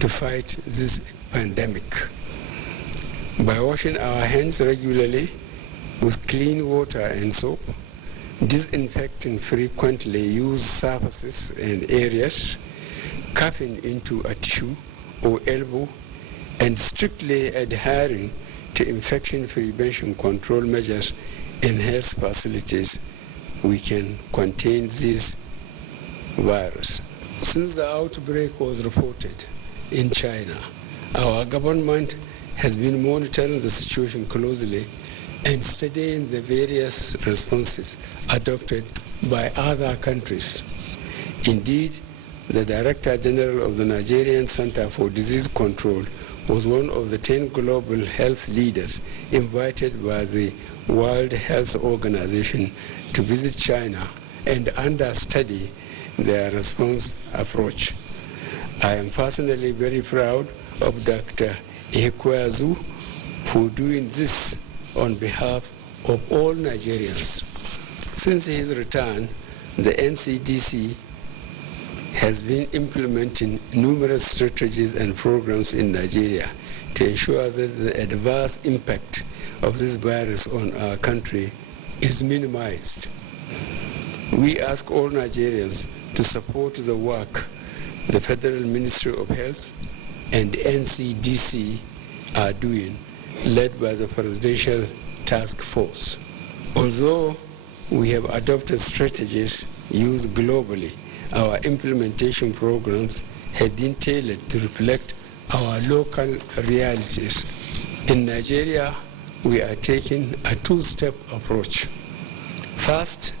to fight this pandemic. By washing our hands regularly with clean water and soap, disinfecting frequently used surfaces and areas, coughing into a tissue or elbow, and strictly adhering to infection prevention control measures in health facilities, we can contain this virus. Since the outbreak was reported in China, our government has been monitoring the situation closely and studying the various responses adopted by other countries. Indeed, the Director General of the Nigerian Center for Disease Control was one of the 10 global health leaders invited by the World Health Organization to visit China and understudy their response approach. I am personally very proud of Dr. Ihekweazu for doing this on behalf of all Nigerians. Since his return, the NCDC has been implementing numerous strategies and programs in Nigeria to ensure that the adverse impact of this virus on our country is minimized. We ask all Nigerians to support the work the Federal Ministry of Health and NCDC are doing, led by the Presidential Task Force. Although we have adopted strategies used globally, our implementation programs have been tailored to reflect our local realities. In Nigeria, we are taking a two-step approach. First,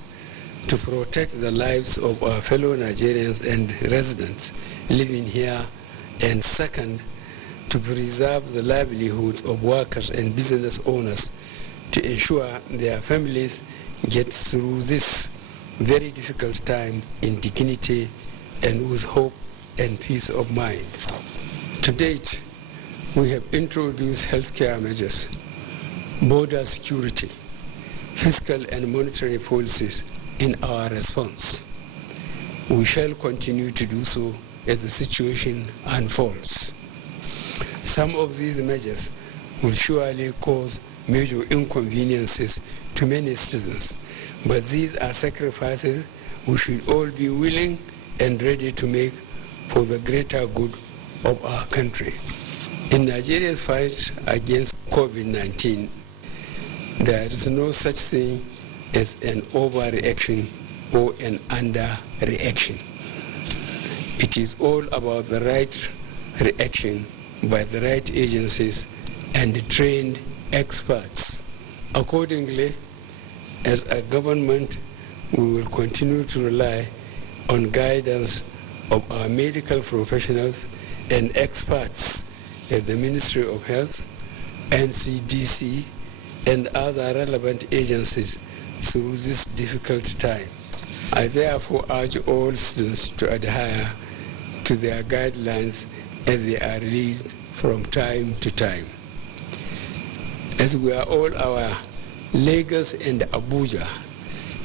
to protect the lives of our fellow Nigerians and residents living here, and second, to preserve the livelihoods of workers and business owners to ensure their families get through this very difficult time in dignity and with hope and peace of mind. To date, we have introduced healthcare measures, border security, fiscal and monetary policies in our response. We shall continue to do so as the situation unfolds. Some of these measures will surely cause major inconveniences to many citizens, but these are sacrifices we should all be willing and ready to make for the greater good of our country. In Nigeria's fight against COVID-19, there is no such thing as an overreaction or an underreaction. It is all about the right reaction by the right agencies and trained experts. Accordingly, as a government, we will continue to rely on guidance of our medical professionals and experts at the Ministry of Health, NCDC, and other relevant agencies through this difficult time. I therefore urge all citizens to adhere to their guidelines as they are released from time to time. As we are all aware, Lagos and Abuja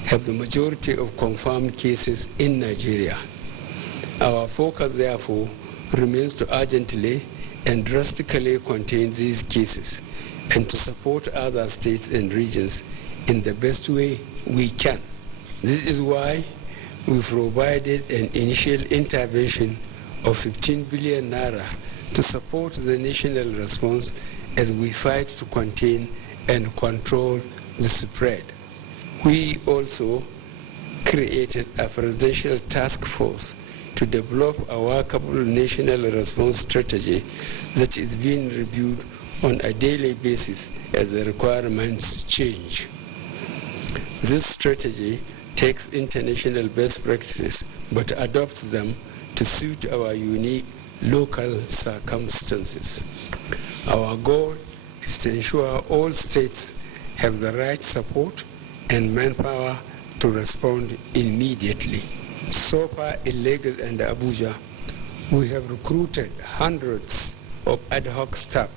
have the majority of confirmed cases in Nigeria. Our focus, therefore, remains to urgently and drastically contain these cases and to support other states and regions in the best way we can. This is why we provided an initial intervention of 15 billion naira to support the national response as we fight to contain and control the spread. We also created a presidential task force to develop a workable national response strategy that is being reviewed on a daily basis as the requirements change. This strategy takes international best practices but adopts them to suit our unique local circumstances. Our goal is to ensure all states have the right support and manpower to respond immediately. So far in Lagos and Abuja, we have recruited hundreds of ad hoc staff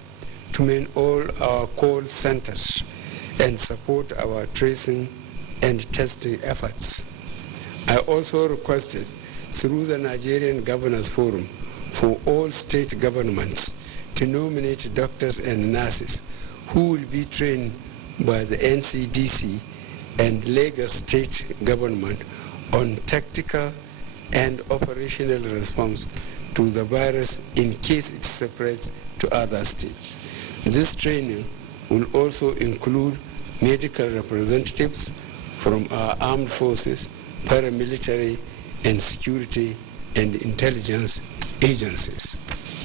to man all our call centers and support our tracing and testing efforts. I also requested through the Nigerian Governors Forum for all state governments to nominate doctors and nurses who will be trained by the NCDC and Lagos state government on tactical and operational response to the virus in case it spreads to other states. This training will also include medical representatives from our armed forces, paramilitary and security and intelligence agencies.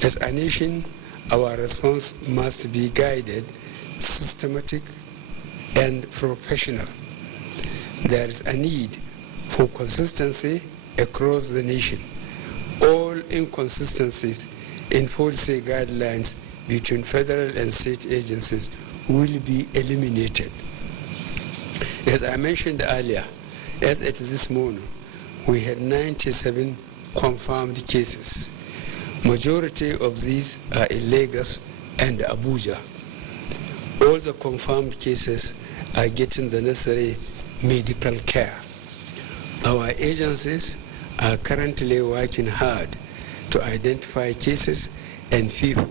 As a nation, our response must be guided, systematic and professional. There is a need for consistency across the nation. All inconsistencies in policy guidelines between federal and state agencies will be eliminated. As I mentioned earlier, as at this morning, we had 97 confirmed cases. Majority of these are in Lagos and Abuja. All the confirmed cases are getting the necessary medical care. Our agencies are currently working hard to identify cases and people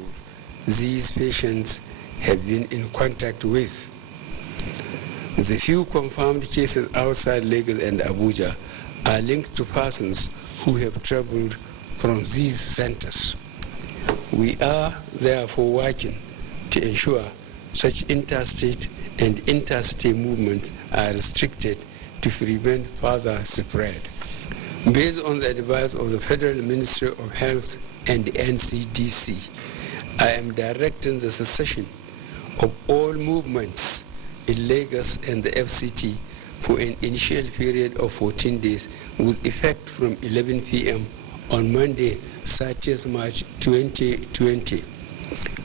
these patients have been in contact with. The few confirmed cases outside Lagos and Abuja are linked to persons who have traveled from these centers. We are therefore working to ensure such interstate and interstate movements are restricted to prevent further spread. Based on the advice of the Federal Ministry of Health and the NCDC, I am directing the cessation of all movements in Lagos and the FCT for an initial period of 14 days with effect from 11 p.m. on Monday, 30th March 2020.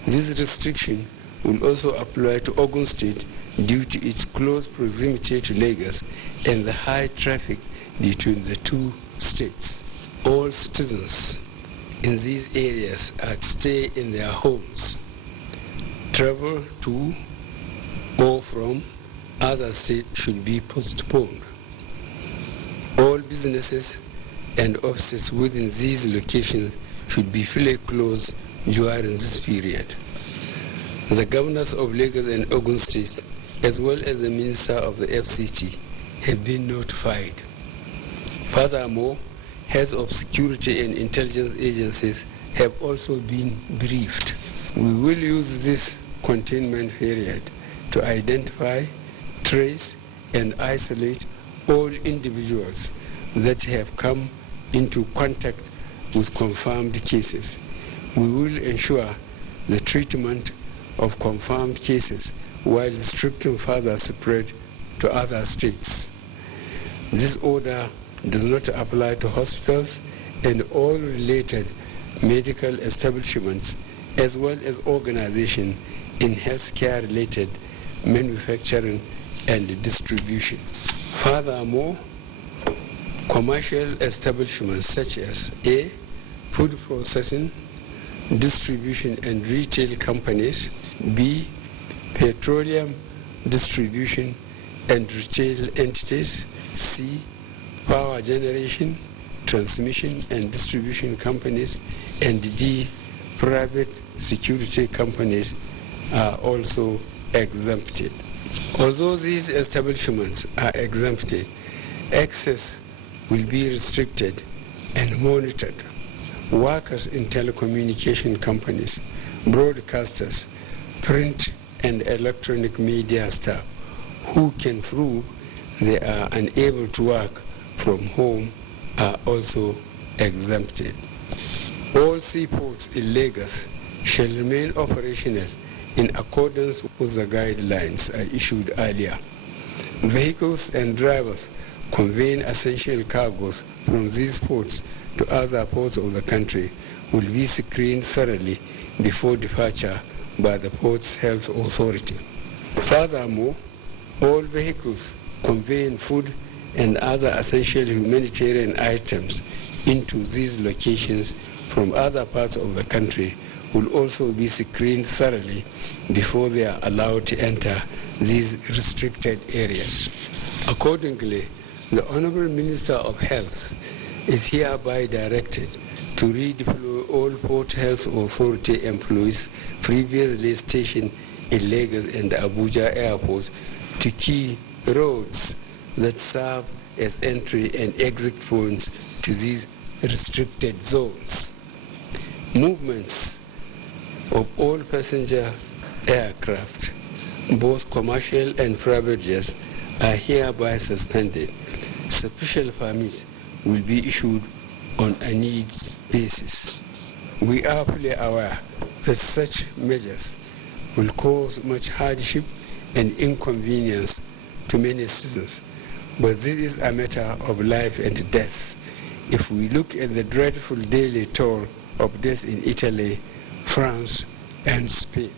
This restriction will also apply to Ogun State due to its close proximity to Lagos and the high traffic between the two states. All citizens in these areas are to stay in their homes. Travel to or from other states should be postponed. All businesses and offices within these locations should be fully closed during this period. The governors of Lagos and Ogun State, as well as the minister of the FCT, have been notified. Furthermore, heads of security and intelligence agencies have also been briefed. We will use this containment period to identify, trace, and isolate all individuals that have come into contact with confirmed cases. We will ensure the treatment of confirmed cases while restricting further spread to other states. This order does not apply to hospitals and all related medical establishments as well as organizations in healthcare related manufacturing and distribution. Furthermore, commercial establishments such as A, food processing, distribution and retail companies, B, petroleum distribution and retail entities, C, power generation, transmission and distribution companies, and D, private security companies are also exempted. Although these establishments are exempted, access will be restricted and monitored. Workers in telecommunication companies, broadcasters, print and electronic media staff who can prove they are unable to work from home are also exempted. All seaports in Lagos shall remain operational in accordance with the guidelines I issued earlier. Vehicles and drivers conveying essential cargoes from these ports to other ports of the country will be screened thoroughly before departure by the port's health authority. Furthermore, all vehicles conveying food and other essential humanitarian items into these locations from other parts of the country will also be screened thoroughly before they are allowed to enter these restricted areas. Accordingly, the Honorable Minister of Health is hereby directed to redeploy all Port Health Authority employees previously stationed in Lagos and Abuja airports to key roads that serve as entry and exit points to these restricted zones. Movements of all passenger aircraft, both commercial and private jets, are hereby suspended. Special permits will be issued on a needs basis. We are fully aware that such measures will cause much hardship and inconvenience to many citizens, but this is a matter of life and death. If we look at the dreadful daily toll of death in Italy, France, and Spain.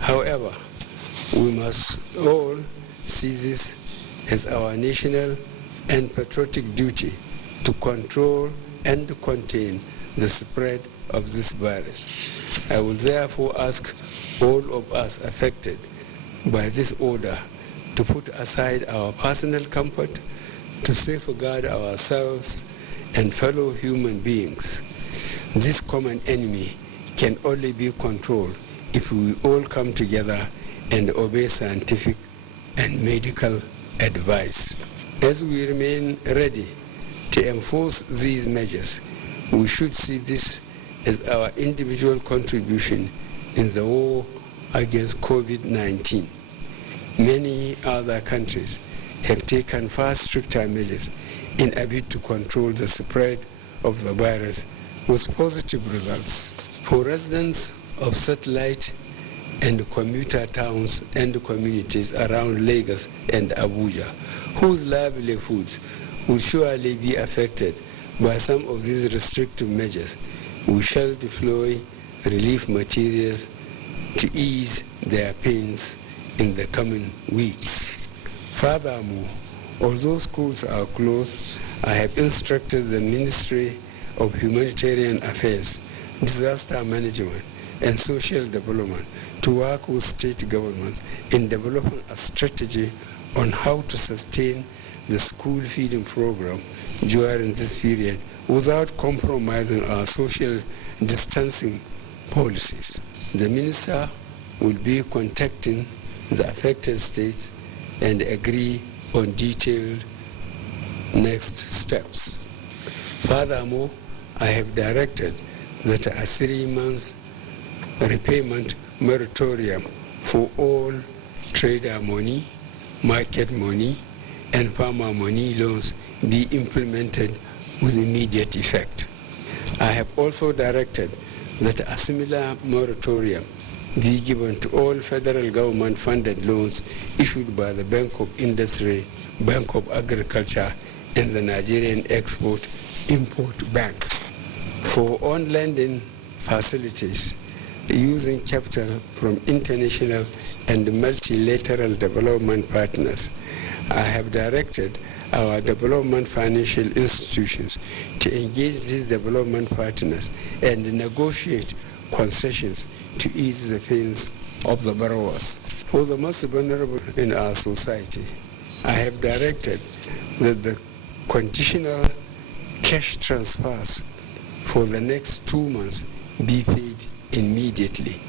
However, we must all see this as our national and patriotic duty to control and contain the spread of this virus. I will therefore ask all of us affected by this order to put aside our personal comfort to safeguard ourselves and fellow human beings. This common enemy can only be controlled if we all come together and obey scientific and medical advice. As we remain ready to enforce these measures, we should see this as our individual contribution in the war against Covid-19. Many other countries have taken far stricter measures in a bid to control the spread of the virus with positive results. For residents of satellite and commuter towns and communities around Lagos and Abuja, whose livelihoods will surely be affected by some of these restrictive measures, we shall deploy relief materials to ease their pains in the coming weeks. Furthermore, although schools are closed, I have instructed the Ministry of Humanitarian Affairs, Disaster Management, and Social Development to work with state governments in developing a strategy on how to sustain the school feeding program during this period without compromising our social distancing policies. The Minister will be contacting the affected states and agree on detailed next steps. Furthermore, I have directed that a 3-month repayment moratorium for all trader money, market money, and farmer money loans be implemented with immediate effect. I have also directed that a similar moratorium be given to all federal government-funded loans issued by the Bank of Industry, Bank of Agriculture, and the Nigerian Export-Import Bank. For on-lending facilities, using capital from international and multilateral development partners, I have directed our development financial institutions to engage these development partners and negotiate concessions to ease the pains of the borrowers. For the most vulnerable in our society, I have directed that the conditional cash transfers for the next 2 months be paid immediately.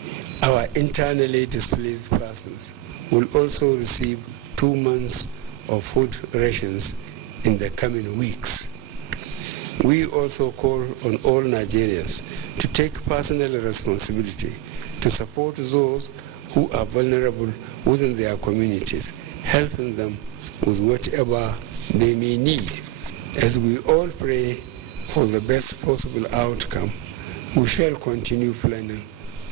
Our internally displaced persons will also receive 2 months of food rations in the coming weeks. We also call on all Nigerians to take personal responsibility to support those who are vulnerable within their communities, helping them with whatever they may need. As we all pray for the best possible outcome, we shall continue planning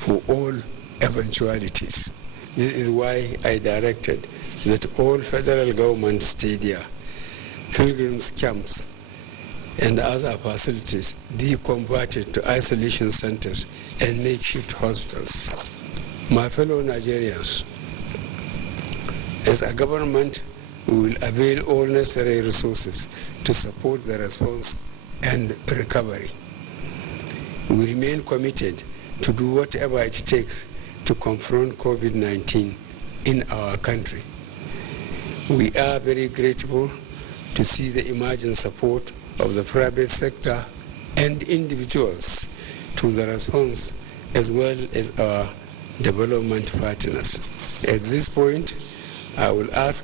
for all eventualities. This is why I directed that all federal government stadia, pilgrims camps, and other facilities be converted to isolation centers and makeshift hospitals. My fellow Nigerians, as a government, we will avail all necessary resources to support the response and recovery. We remain committed to do whatever it takes to confront COVID-19 in our country. We are very grateful to see the emerging support of the private sector and individuals to the response, as well as our development partners. At this point, I will ask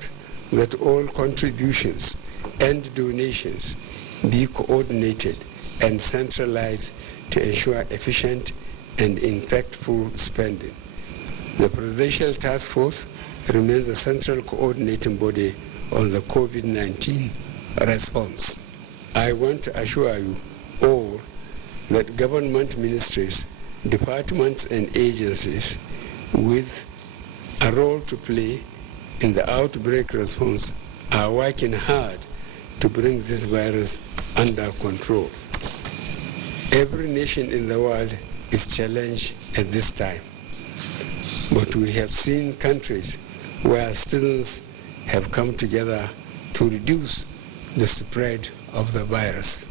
that all contributions and donations be coordinated and centralized to ensure efficient and impactful spending. The Presidential Task Force remains the central coordinating body on the COVID-19 response. I want to assure you all that government ministries, departments and agencies with a role to play in the outbreak response are working hard to bring this virus under control. Every nation in the world is challenged at this time, but we have seen countries where citizens have come together to reduce the spread of the virus.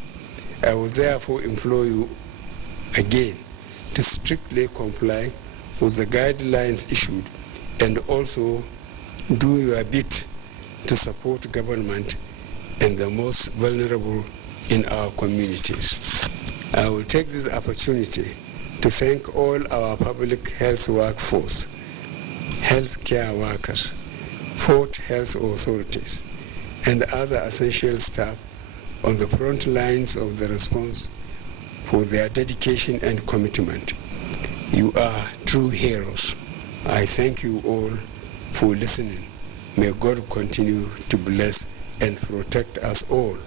I will therefore implore you again to strictly comply with the guidelines issued and also do your bit to support government and the most vulnerable in our communities. I will take this opportunity to thank all our public health workforce, healthcare workers, port health authorities, and other essential staff on the front lines of the response for their dedication and commitment. You are true heroes. I thank you all for listening. May God continue to bless and protect us all.